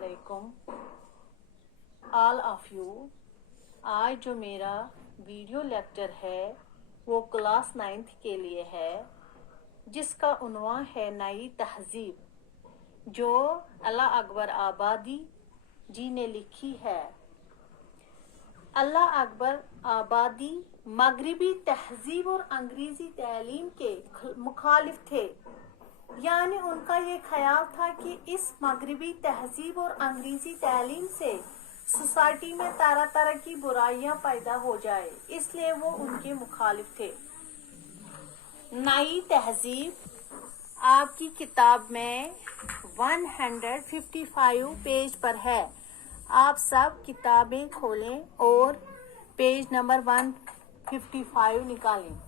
अस्सलामुअलैकुम all of you. आज जो मेरा वीडियो लेक्चर है वो क्लास 9th के लिए है, जिसका उन्वान है नई तहजीब, जो अल्लाह अकबर आबादी जी ने लिखी है। अल्लाह अकबर आबादी मगरिबी तहजीब और अंग्रेजी तालीम के मुखालिफ थे, यानी उनका ये ख्याल था कि इस मगरिबी तहजीब और अंग्रेजी तालीम से सोसाइटी में तरह तरह की बुराइयां पैदा हो जाए, इसलिए वो उनके मुखालिफ थे। नई तहजीब आपकी किताब में 155 पेज पर है। आप सब किताबें खोलें और पेज नंबर 155 निकालें।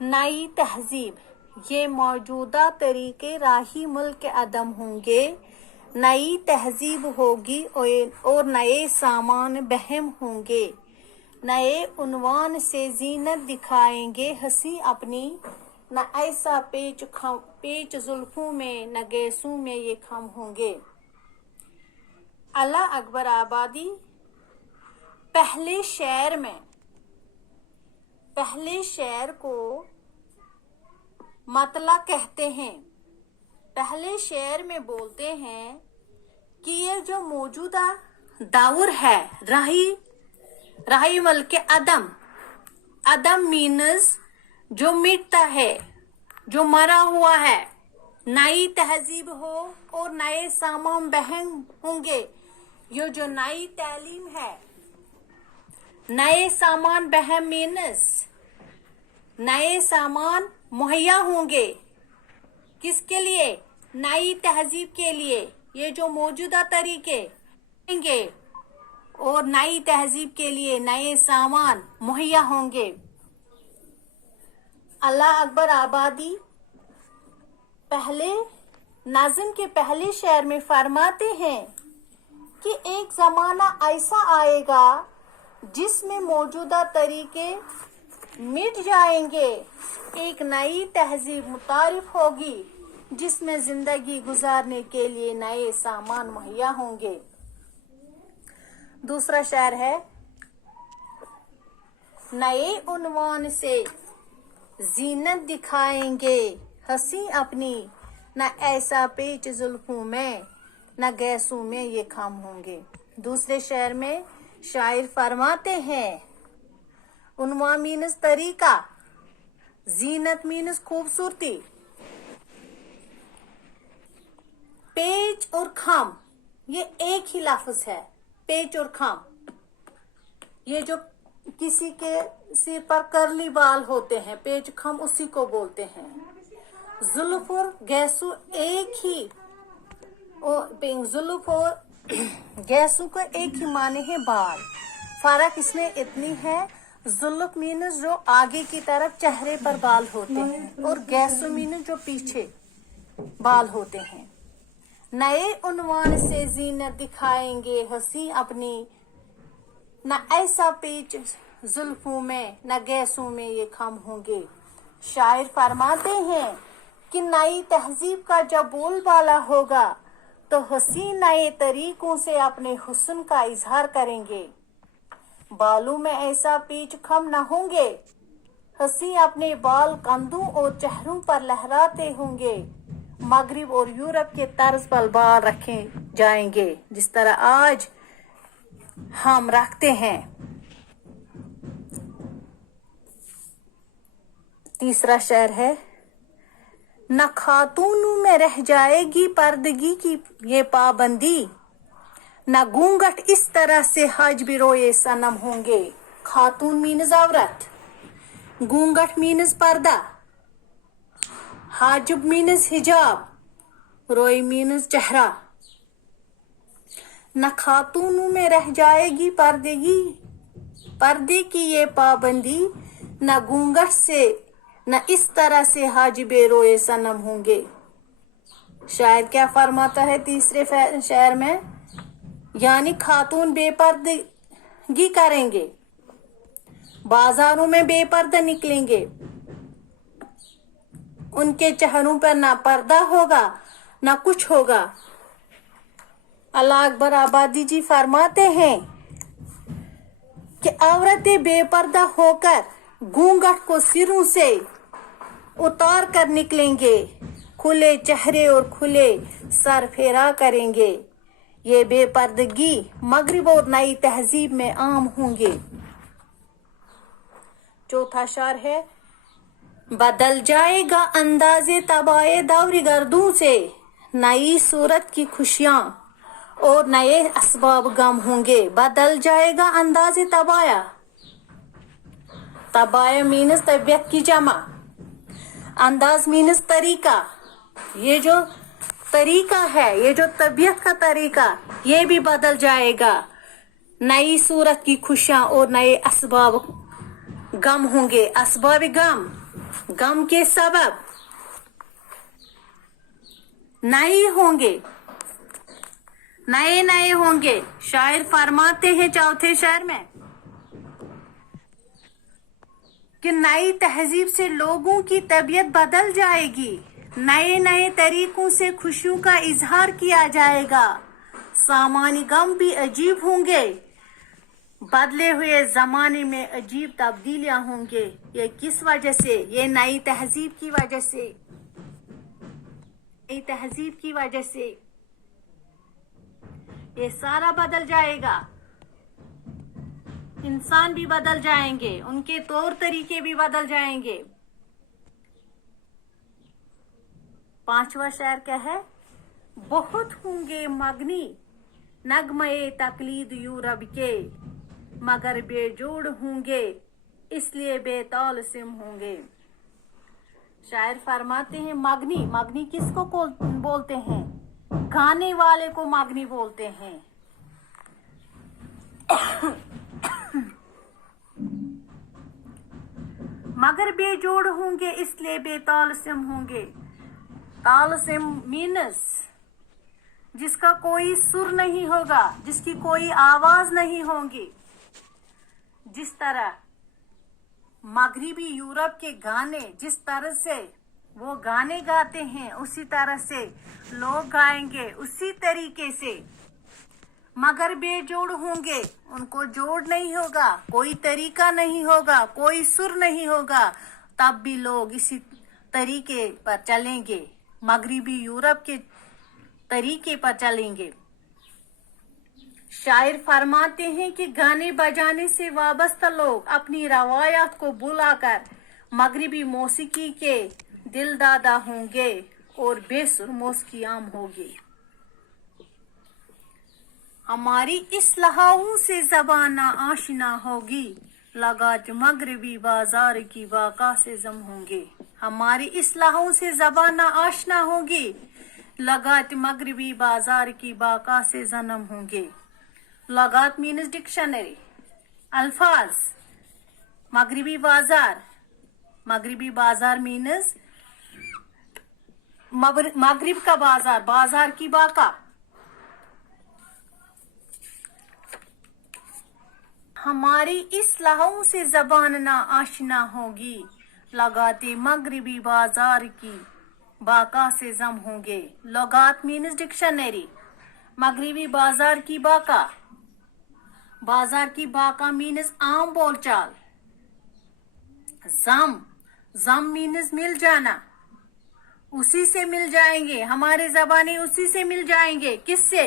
नई तहजीब, ये मौजूदा तरीके राही मुल्क के अदम होंगे, नई तहजीब होगी और नए सामान बहम होंगे, नए उन्वान से जीनत दिखाएंगे हंसी अपनी, न ऐसा पेच जुल्फों में न गैसों में ये खम होंगे। अल्लाह अकबर आबादी पहले शेर को मतला कहते हैं। पहले शेर में बोलते हैं कि ये जो मौजूदा दौर है राही मुल्क के अदम मीन्स जो मिटता है, जो मरा हुआ है, नई तहजीब हो और नए सामान बहम होंगे। ये जो नई तालीम है, नए सामान बहम मीन्स नए सामान मुहैया होंगे। किसके लिए? नई तहजीब के लिए। ये जो मौजूदा तरीके होंगे और नई तहजीब के लिए नए सामान मुहैया होंगे। अल्लाह अकबर आबादी पहले नाज़िम के पहले शेर में फरमाते हैं कि एक जमाना ऐसा आएगा जिसमें मौजूदा तरीके मिट जाएंगे, एक नई तहजीब मुतारिफ होगी जिसमें जिंदगी गुजारने के लिए नए सामान मुहैया होंगे। दूसरा शेर है, नए उन्वान से जीनत दिखाएंगे हंसी अपनी, न ऐसा पेच जुल्फों में न गैसों में ये खम होंगे। दूसरे शेर में शायर फरमाते हैं, उन्वान मीन्स तरीका, जीनत मीन्स खूबसूरती, पेच और खम ये एक ही लफ्ज है। पेच और खम, ये जो किसी के सिर पर करली बाल होते हैं, पेच खम उसी को बोलते हैं। जुल्फ और गैसू एक ही, जुल्फ और गैसू को एक ही माने हैं बाल। फर्क इसमें इतनी है, जुल्फ मीन्स जो आगे की तरफ चेहरे पर बाल होते हैं और गैसू मीन्स जो पीछे बाल होते हैं। नए उन्वान से जीनत दिखाएंगे हंसी अपनी, न ऐसा पेच जुल्फों में न गैसों में ये खम होंगे। शायर फरमाते हैं कि नई तहजीब का जब बोलबाला होगा तो हंसी नए तरीकों से अपने हुस्न का इजहार करेंगे, बालों में ऐसा पेच खम न होंगे, हंसी अपने बाल कंधों और चेहरों पर लहराते होंगे, मगरिब और यूरोप के तर्ज पर बाल रखे जाएंगे जिस तरह आज हम रखते हैं। तीसरा शेर है, न खातूनों में रह जाएगी पर्दगी की ये पाबंदी, न घूंघट इस तरह से हज बिरोए सनम होंगे। खातून मीन्स औरत, घूंघट मीन्स पर्दा, हाजिब मीन्स हिजाब, रोई मीन्स चेहरा। न खातूनों में रह जाएगी पर्दे की ये पाबंदी, न घूंघट से न इस तरह से हाजिबे रोए सनम होंगे। शायद क्या फरमाता है तीसरे शेर में, यानी खातून बेपर्दगी करेंगे, बाजारों में बेपर्दा निकलेंगे, उनके चेहरों पर ना पर्दा होगा ना कुछ होगा। अल्लाह अकबर आबादी जी फरमाते हैं कि औरतें बेपर्दा होकर घूंघट को सिरों से उतार कर निकलेंगे, खुले चेहरे और खुले सर फेरा करेंगे। ये बेपर्दगी मगरिब और नई तहजीब में आम होंगे। चौथा शार है, बदल जाएगा अंदाजे तबाए दौर गर्दों से, नई सूरत की खुशियां और नए असबाब गम होंगे। बदल जाएगा अंदाजे तबाया, तबाया मीन्स तबीयत की जमा, अंदाज मीन्स तरीका। ये जो तरीका है, ये जो तबीयत का तरीका, ये भी बदल जाएगा। नई सूरत की खुशियां और नए असबाब गम होंगे। असबाब गम, गम के सबब नए होंगे, नए नए होंगे। शायर फरमाते हैं चौथे शेर में कि नई तहजीब से लोगों की तबीयत बदल जाएगी, नए नए तरीकों से खुशियों का इजहार किया जाएगा। सामान्य गम भी अजीब होंगे, बदले हुए जमाने में अजीब तब्दीलियां होंगे। ये किस वजह से? ये नई तहजीब की वजह से, नई तहजीब की वजह से ये सारा बदल जाएगा। इंसान भी बदल जाएंगे, उनके तौर तरीके भी बदल जाएंगे। पांचवा शेर क्या है? बहुत होंगे मगनी नगमे तकलीद यूरब के, मगर बेजोड़ होंगे इसलिए बेताल सिम होंगे। शायर फरमाते हैं मगनी, मगनी किसको बोलते हैं? गाने वाले को मगनी बोलते हैं। मगर बेजोड़ होंगे इसलिए बेताल सिम होंगे। ताल सिम मीनस जिसका कोई सुर नहीं होगा, जिसकी कोई आवाज नहीं होगी। जिस तरह मगरिबी यूरोप के गाने, जिस तरह से वो गाने गाते हैं, उसी तरह से लोग गाएंगे, उसी तरीके से। मगर बेजोड़ होंगे, उनको जोड़ नहीं होगा, कोई तरीका नहीं होगा, कोई सुर नहीं होगा, तब भी लोग इसी तरीके पर चलेंगे, मगरिबी यूरोप के तरीके पर चलेंगे। शायर फरमाते हैं कि गाने बजाने से वाबस्ता लोग अपनी रवायत को भुलाकर मगरिबी मौसीकी के दिलदादा होंगे और बेसुर मौसीकी आम होगी। हमारी इस्लाहों से ज़बाना आशना होगी, लगात मगरिबी बाजार की वाका से जम होंगे। हमारी इस्लाहों से ज़बाना आशना होगी, लगात मगरिबी बाजार की बाका से जन्म होंगे। लगात मीन्स डिक्शनरी, अल्फाज। मगरिबी बाजार, मगरिबी बाजार मीन्स मगरिब का बाजार, बाजार की बाका। हमारी इस्लाहों से ज़बान ना आशना होगी, लगाते मगरिबी बाजार की बाका से जम होंगे। लगात मीन्स डिक्शनरी, मगरिबी बाजार की बाका, बाजार की बाका मीन्स आम बोलचाल। जम, जम मीन्स मिल जाना, उसी से मिल जाएंगे, हमारे जबाने उसी से मिल जाएंगे। किससे?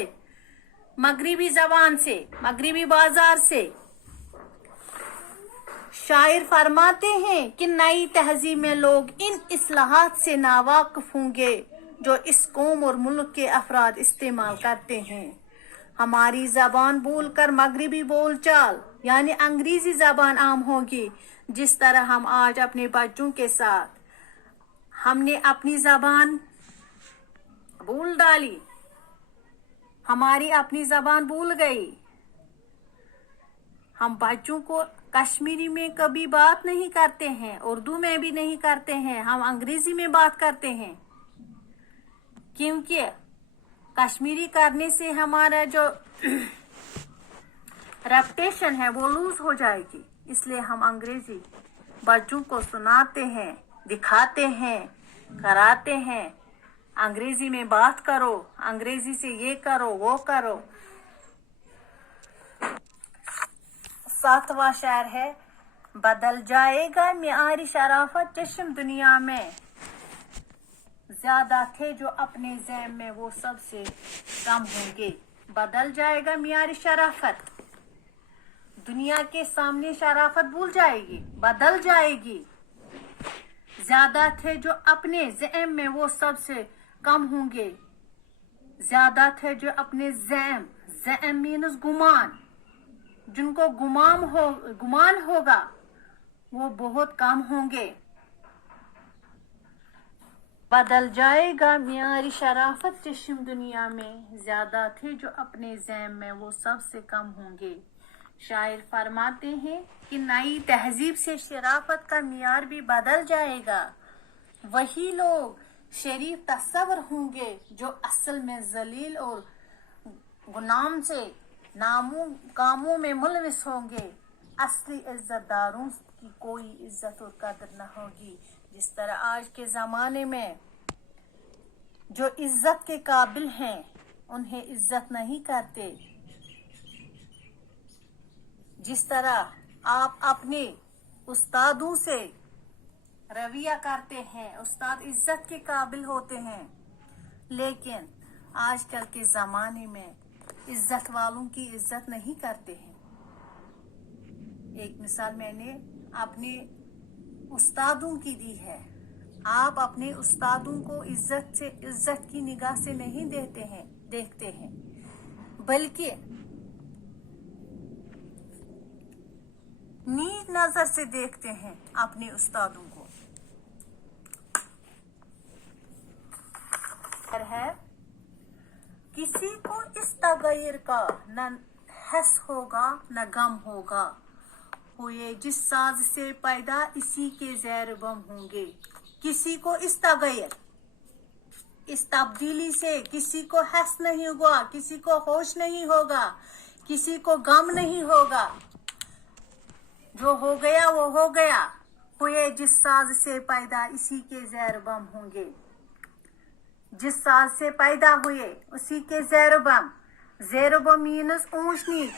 मगरिबी जबान से, मगरिबी बाजार से। शायर फरमाते हैं कि नई तहजीब में लोग इन इस्लाहात से नावाकिफ होंगे जो इस कौम और मुल्क के अफराद इस्तेमाल करते हैं। हमारी जबान बोलकर मगरिबी बोलचाल यानी अंग्रेजी जबान आम होगी। जिस तरह हम आज अपने बच्चों के साथ हमने अपनी जबान भूल डाली, हमारी अपनी जबान भूल गई। हम बच्चों को कश्मीरी में कभी बात नहीं करते हैं, उर्दू में भी नहीं करते हैं, हम अंग्रेजी में बात करते हैं, क्योंकि कश्मीरी करने से हमारा जो रेपुटेशन है वो लूज हो जाएगी। इसलिए हम अंग्रेजी बच्चों को सुनाते हैं, दिखाते हैं, कराते हैं, अंग्रेजी में बात करो, अंग्रेजी से ये करो वो करो। 7वां शेर है, बदल जाएगा मियारी शराफत चश्म दुनिया में, ज्यादा थे जो अपने ज़ैम में वो सबसे कम होंगे। बदल जाएगा मियारी शराफत, दुनिया के सामने शराफत भूल जाएगी, बदल जाएगी। ज्यादा थे जो अपने ज़ैम में वो सबसे कम होंगे, ज्यादा थे जो अपने ज़ैम मीन्स गुमान, जिनको गुमान होगा वो बहुत कम होंगे। बदल जाएगा मियारी शराफत चश्म दुनिया में, ज्यादा थे जो अपने ज़ैम में वो सबसे कम होंगे। शायर फरमाते हैं कि नई तहजीब से शराफत का मियार भी बदल जाएगा। वही लोग शरीफ तस्वर होंगे जो असल में जलील और गुनाम से कामों में मुलविस होंगे। असली इज्जतदारों की कोई इज्जत और कदर न होगी। जिस तरह आज के ज़माने में जो इज्जत के काबिल हैं उन्हें इज्जत नहीं करते, जिस तरह आप अपने उस्तादों से रवैया करते हैं, उस्ताद इज्जत के काबिल होते हैं, लेकिन आजकल के ज़माने में इज्जत वालों की इज्जत नहीं करते हैं। एक मिसाल मैंने अपने उस्तादों की दी है। आप अपने उस्तादों को इज्जत की निगाह से नहीं देखते हैं, बल्कि नीच नजर से देखते हैं अपने उस्तादों को। है किसी को इस तगैर का न हस होगा न गम होगा, हुए जिस साज से पैदा इसी के ज़ैर बम होंगे। किसी को इस तगैर, इस तब्दीली से किसी को हस नहीं होगा, किसी को होश नहीं होगा, किसी को गम नहीं होगा। जो हो गया वो हो गया, हुए जिस साज से पैदा इसी के ज़ैर बम होंगे। जिस साज से पैदा हुए उसी के ज़ैर बम मीन्स ऊंच नीच।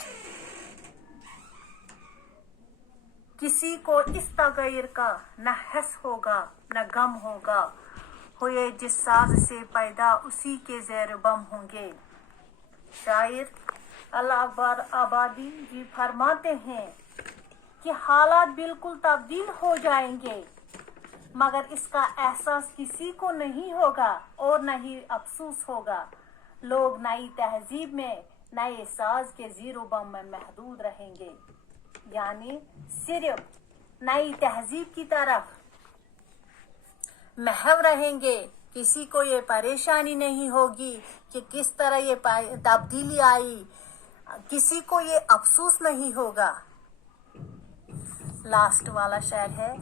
किसी को इस तगैर का न हस होगा न गम होगा, हुए जिस साज से पैदा उसी के ज़ैर बम होंगे। शायर अल्लाह अकबर आबादी जी फरमाते हैं कि हालात बिल्कुल तब्दील हो जाएंगे, मगर इसका एहसास किसी को नहीं होगा और न ही अफसोस होगा। लोग नई तहजीब में नए साज के ज़ीरो बम में महदूद रहेंगे, यानी सिर्फ नई तहजीब की तरफ महव रहेंगे। किसी को ये परेशानी नहीं होगी कि किस तरह ये तब्दीली आई, किसी को ये अफसोस नहीं होगा। लास्ट वाला शेर है,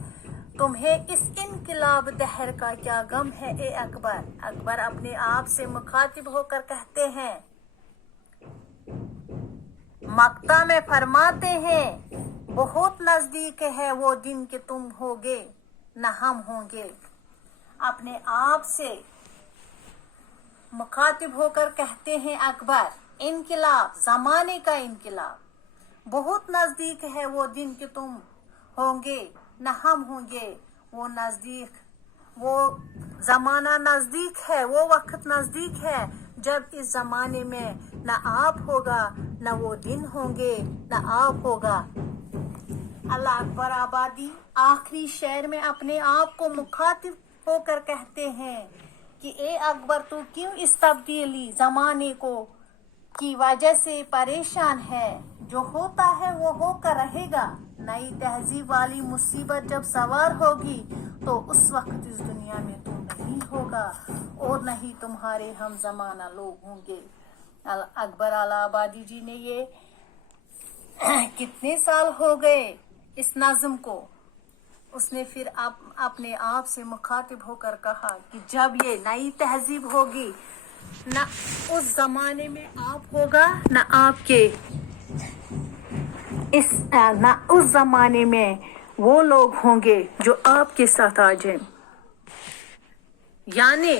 तुम्हें इस इनकलाब दहर का क्या गम है ए अकबर। अकबर अपने आप से मुखातिब होकर कहते हैं, मक्ता में फरमाते हैं बहुत नजदीक है वो दिन कि तुम होगे न हम होंगे। अपने आप से मुखातिब होकर कहते हैं अकबर, इनकलाब, जमाने का इनकलाब, बहुत नजदीक है वो दिन कि तुम होंगे न हम होंगे। वो नजदीक, वो जमाना नजदीक है, वो वक्त नजदीक है जब इस जमाने में न आप होगा न वो दिन होंगे न आप होगा। अल्लाह अकबर आबादी आखिरी शेर में अपने आप को मुखातिब होकर कहते हैं कि ए अकबर, तू क्यों इस तब्दीली जमाने को की वजह से परेशान है। जो होता है वो होकर रहेगा। नई तहजीब वाली मुसीबत जब सवार होगी तो उस वक्त इस दुनिया में तू नहीं होगा और नहीं तुम्हारे हम जमाना लोग होंगे। अकबर आबादी जी ने ये कितने साल हो गए इस नज़्म को, उसने फिर अपने आप से मुखातिब होकर कहा कि जब ये नई तहजीब होगी न उस जमाने में आप होगा न आपके न उस जमाने में वो लोग होंगे जो आपके साथ आ जाए। यानी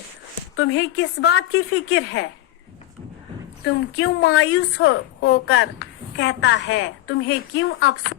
तुम्हें किस बात की फिक्र है, तुम क्यों मायूस होकर कहता है, तुम्हें क्यों अफसोस